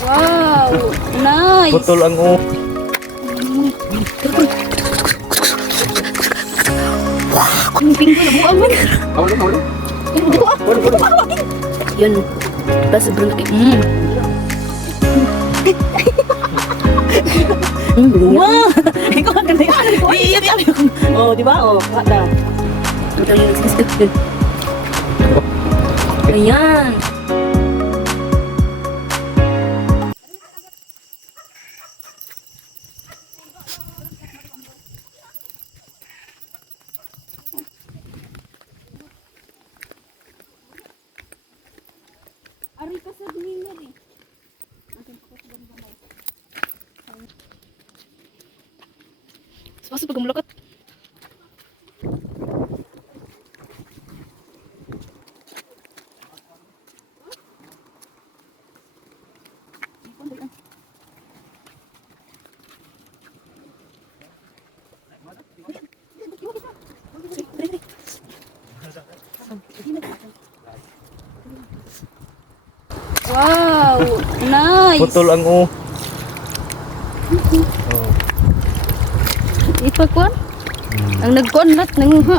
Wow, nice. Putol ang o. Tingko na buang mo. Hawlo. Yun. Basta sebelum lagi. Wah, ikaw ang ganda yan. Iya. Oh, di ba? Oh, kata. Ayan. Ari ka sa binili rin. Masuk pag mulakot. Wow, nice. Putol ang o. Ipakuan. Ang nagkonlat nanguha.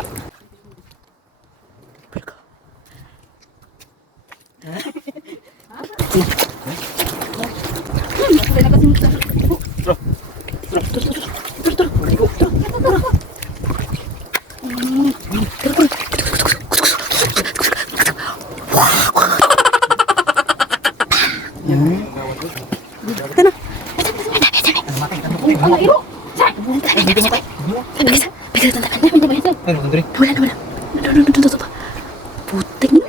Puting.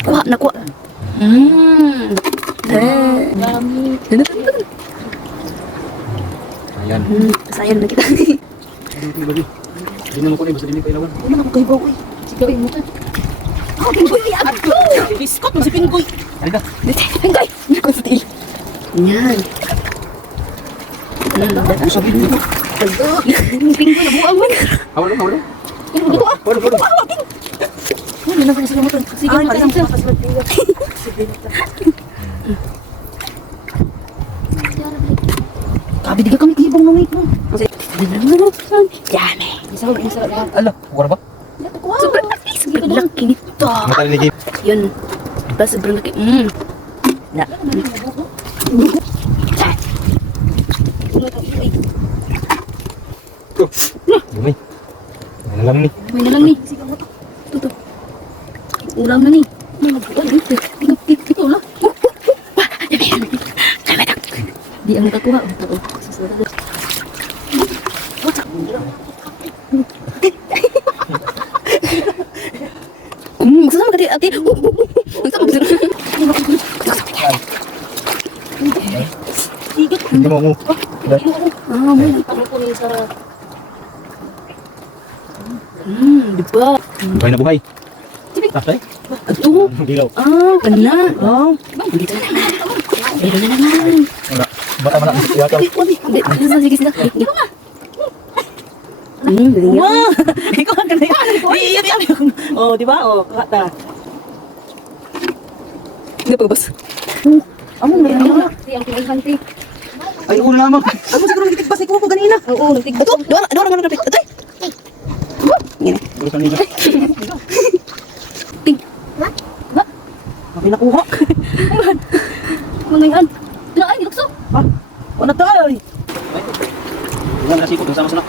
Kuha na kuha. Ayan. Sayang na kita. Hindi naman ko na basta din pa ilawan. Ano ako kayo boy? Sigawin mo ka. Oh, pinggoy ako. Biskot mo si Pinggoy. Halika. Pinggoy. Naku stil. Yan. Sabihin mo. Pinggoy na buang mo. Hawlo. Dito ah. Hawlo. Ano na sa motor? Sige, malam. Kabi di ka kami tibong ng ito. Yame. Isa. Ala, wala ba? Super laki nito. Matali ni Game. Yun. Basta sobrang laki. Na. Dumi. Ano lang ni? May na lang ni. Tuto. Ulam na ni. Ito lah. Di ang nakakuha. Susunod. Magsasama ka di ate. Magsasama ka di. Hindi mo mo. May nagtanong ko sa... Diba? Buhay na buhay. Tatay? Ito. Dilaw. Kena. Oh. Dito na naman. Dito na naman. Wala. Bata man ang yata. Sige, sila. Wah, ikaw ang ganda yan. Iya. Oh, di ba? Oh, kata. Hindi pa bas. Amo na yan. Ang pinaghanti. Ay, ulo lamang. Ako siguro nagtigbas ko ganina. Oo, nagtigba. Ito. Doon naman. Ito. Yan. Ulo sa nila. Ting. May nakuha. Mga yan. Ay, dilukso. Ano tayo? Bukan kasi ko sama sana.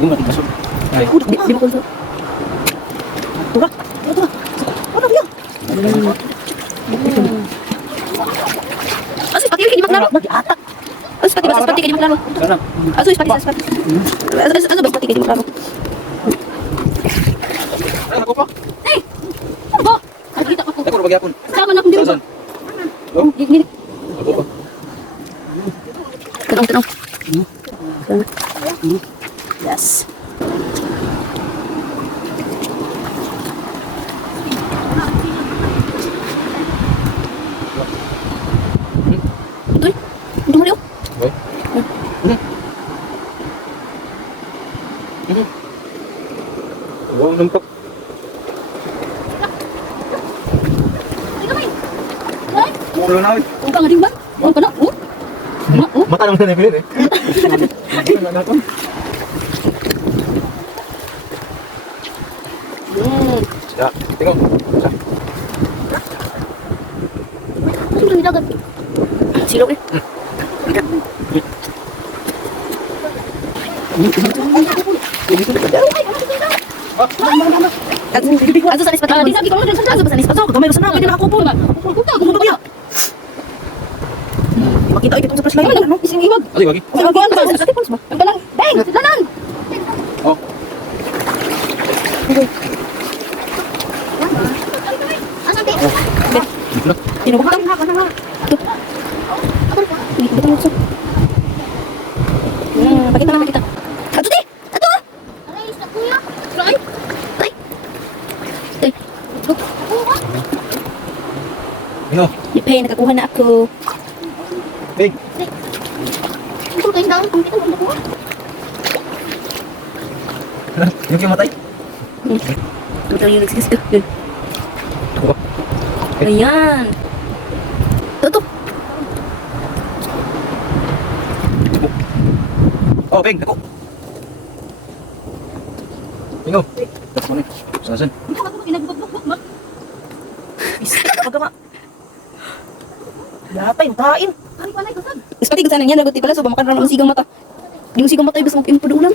Bunga di kasut. Ay. Di mo kunso. Tura. Ano yan? Aso, pati lagi di maglaro. Mag-atak. Aso, pati kayo di maglaro. Sana. Aso, pati. Aso, basta pati kayo di maglaro. Ay, ako pa. Hey! Ano ba? Nakikita ko. Ay, ko bagyapon. Sama na akong di Saan? ba? Gini. Ako pa. Tanong. Yes. Ito eh. Ito mo rin. Boy. Wow, nampak. Mula na. Huwag kang ading ba? Oh, kana. Oh. Kana. Oh. Mata naman na pilit eh. Ya, tengok. Ano yung dagat? Silog eh. Ato sa nispat. Di sabi ko mo sa sa nispat. Gamay ko sana, pwede na ako po. Gumulog niya. Makita ito sa flashlight. Ano? Ising iwag. Ali, wagi. Sa kuan ba? Sa tipos ba? Ang kanang bang, lanan. Oh. Asa te? Dito na. Tinubutang. Pakita na kita. Ato te. Ato. Aray, sa kuya. Aray. Ay. Ay. Ino. Ipay, nakakuha na ako. Big. Ito kayo daw, kung kita mo ko. Yung matay. Ito daw yung nagsisis ko. Yun. Oh. Ayan. Ito. Oh, Big, ako. Bingo. Tapos mo na. Sanasan. Pagkama. Latay, kain. Ispati sana niya naguti pala so bamakan ng sigang mata. Yung sigang mata ibas mag-impo ulam.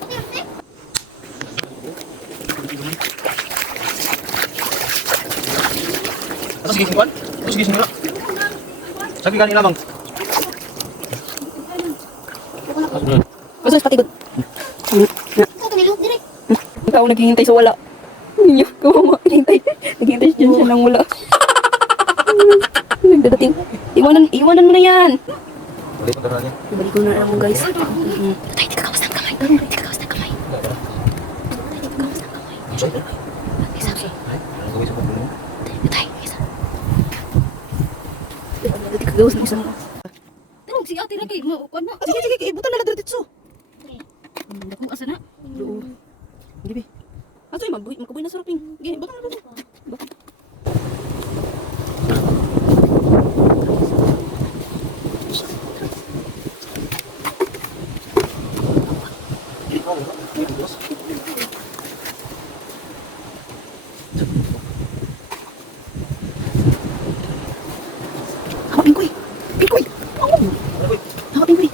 Atas sige singkuan. Atas sige singkuan. Sabi ka nila bang. Kasi ispati gud. Ikaw naghihintay sa wala. Ninyo, kawawa, naghihintay. Naghihintay siya ng wala. Nagdadating. Iwanan mo na yan. Balik pa ka na. Ibalik ko na lang mo guys. Tay, di ka kawas ng kamay. Di ka kawas ng kamay. Sorry. Isa, isa. Ano gawin sa pagbulo? Tay, isa. Di ka kawas ng isang. Tanong, si ate na kayo. Kuan mo. Sige, sige, ibutan na lang dito. Naku, asa na? Gibi. Ato yung magkabuhi na saraping. Sige, ibutan na lang dito. Hawak pingkoy. Pingkoy. Hawak pingkoy.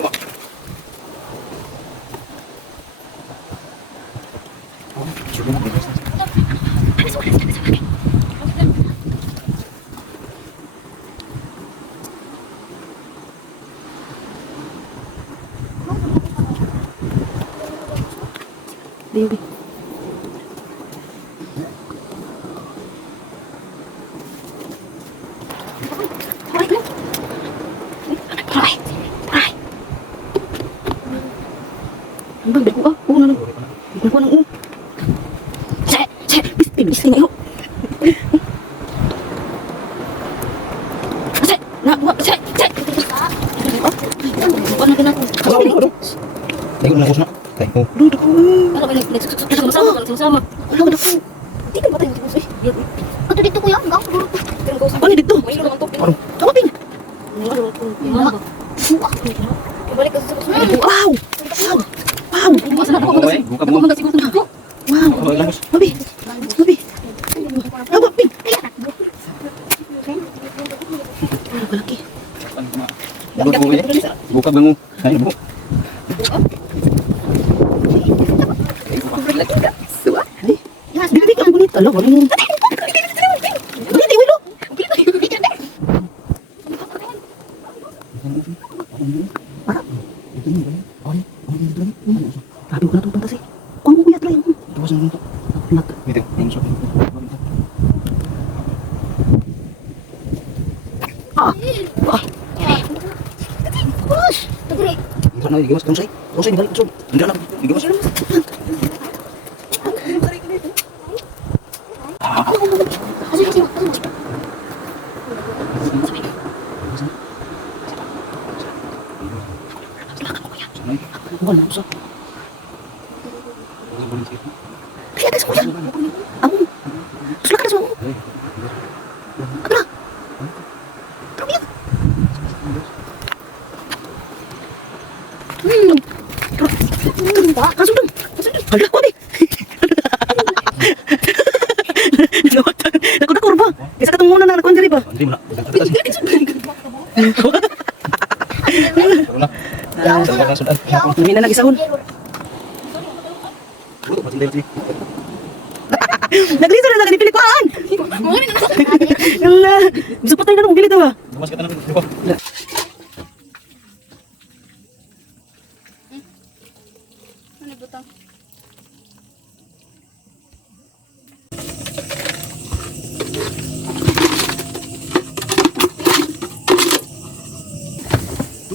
Baby. Ang bang ko ah, na lang. Bigyan ko ng Bilis ngayon. Kasi, nakuha, kasi. Ano na natin? Tayo na kusna. Tayo. Ano ba nagsama? Ano ba naku? Di ka ba tayo nagsama? Ato dito kuya, hanggang siguro. Ano dito? May naman to. Tawapin. Balik ka sa Wow! Wow! Wow! bukas na ako. Buka mo. Wow! Mabi! Mabi! Hawak, Ping! Ano ba laki? Buka bangu. Ayo bu. Dili ka ang bonito. Alam mo rin. Dili, wilo! Aduh, kena tuh sih. Kau mau lihat lagi? Terus yang untuk. Lihat. Gitu. Langsung. Push! Tagri! Entar na digawas dong, say. Oh, say dibalik langsung. Enggak lah, digawas. Bukan usah. Lihat ada semua. Aku. Sudah ada semua. Apa? Terus. ba? Kasog lang. Hala, ko, be. Naku, ba? Isa ka itong muna na nakuha diri ba? Hindi mo na. Pero na. Sa mga sudan. Hindi na nag-isahon. Nagliso na naganipili ko, aan! Hala, gusto pa tayo na mong daw ah. Mas kita na. Di ba? Ano butang?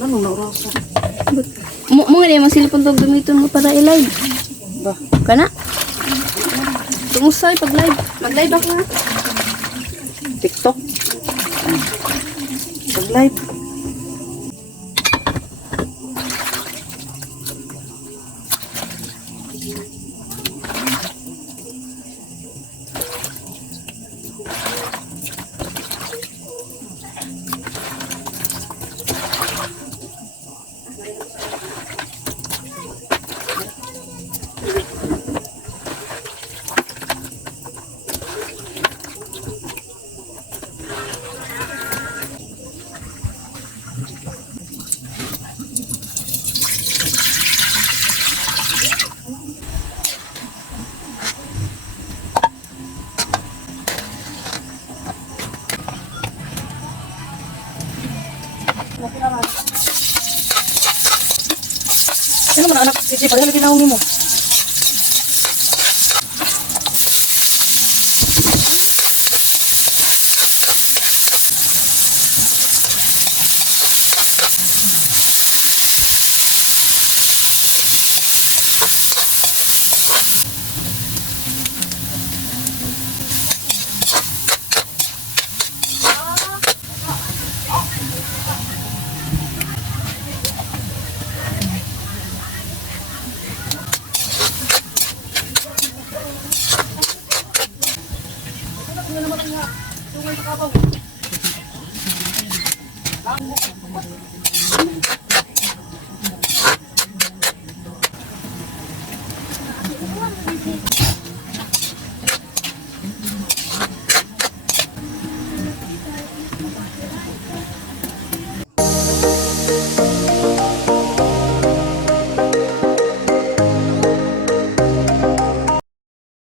Ano na oras? Mo nga yung masilipon tong gamiton mo para i-live. Ba? Kana? Tumusay pag live. Mag-live ako nga. TikTok? Pag-live? Ano man anak? Sige, pareho na ginawang mo.